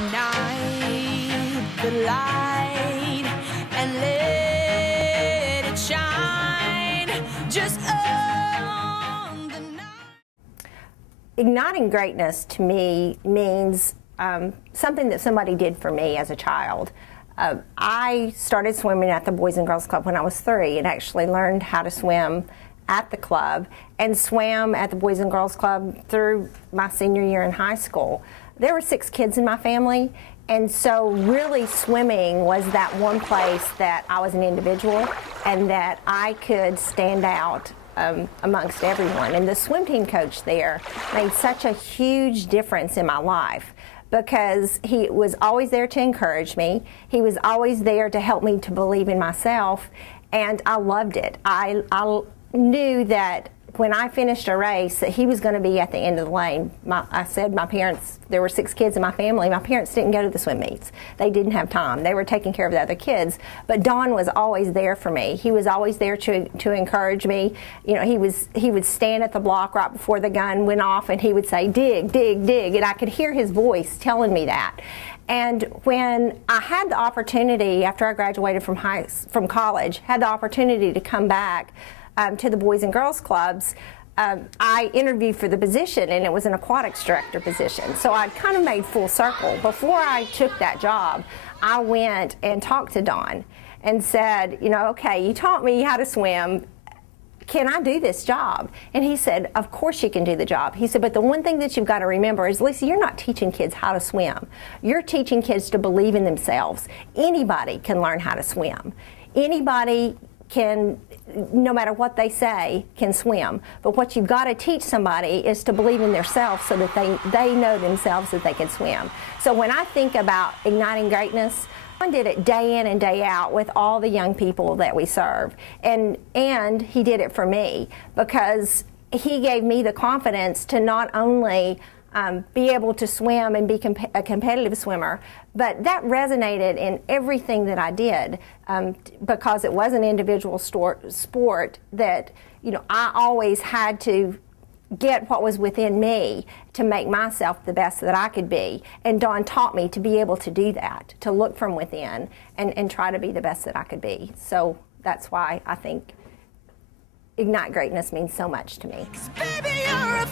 Ignite the light and let it shine just on the night. Igniting greatness to me means something that somebody did for me as a child. I started swimming at the Boys and Girls Club when I was 3 and actually learned how to swim at the club and swam at the Boys and Girls Club through my senior year in high school. There were 6 kids in my family, and so really swimming was that one place that I was an individual and that I could stand out amongst everyone. And the swim team coach there made such a huge difference in my life, because he was always there to encourage me. He was always there to help me to believe in myself, and I loved it. I knew that when I finished a race that he was going to be at the end of the lane. I said my parents, there were 6 kids in my family, my parents didn't go to the swim meets. They didn't have time. They were taking care of the other kids. But Don was always there for me. He was always there to encourage me. You know, he would stand at the block right before the gun went off and he would say, dig, dig, dig, and I could hear his voice telling me that. And when I had the opportunity, after I graduated from college, had the opportunity to come back to the Boys and Girls Clubs, I interviewed for the position, and it was an aquatics director position. So I'd kind of made full circle. Before I took that job, I went and talked to Don and said, you know, okay, you taught me how to swim. Can I do this job? And he said, of course you can do the job. He said, but the one thing that you've got to remember is, Lisa, you're not teaching kids how to swim. You're teaching kids to believe in themselves. Anybody can learn how to swim. Anybody can, no matter what they say, can swim. But what you've got to teach somebody is to believe in themselves so that they know themselves that they can swim. So when I think about igniting greatness, I did it day in and day out with all the young people that we serve. And he did it for me, because he gave me the confidence to not only be able to swim and be a competitive swimmer, but that resonated in everything that I did, because it was an individual sport that, you know, I always had to get what was within me to make myself the best that I could be. And Don taught me to be able to do that, to look from within and try to be the best that I could be. So that's why I think Ignite Greatness means so much to me. Baby, you're a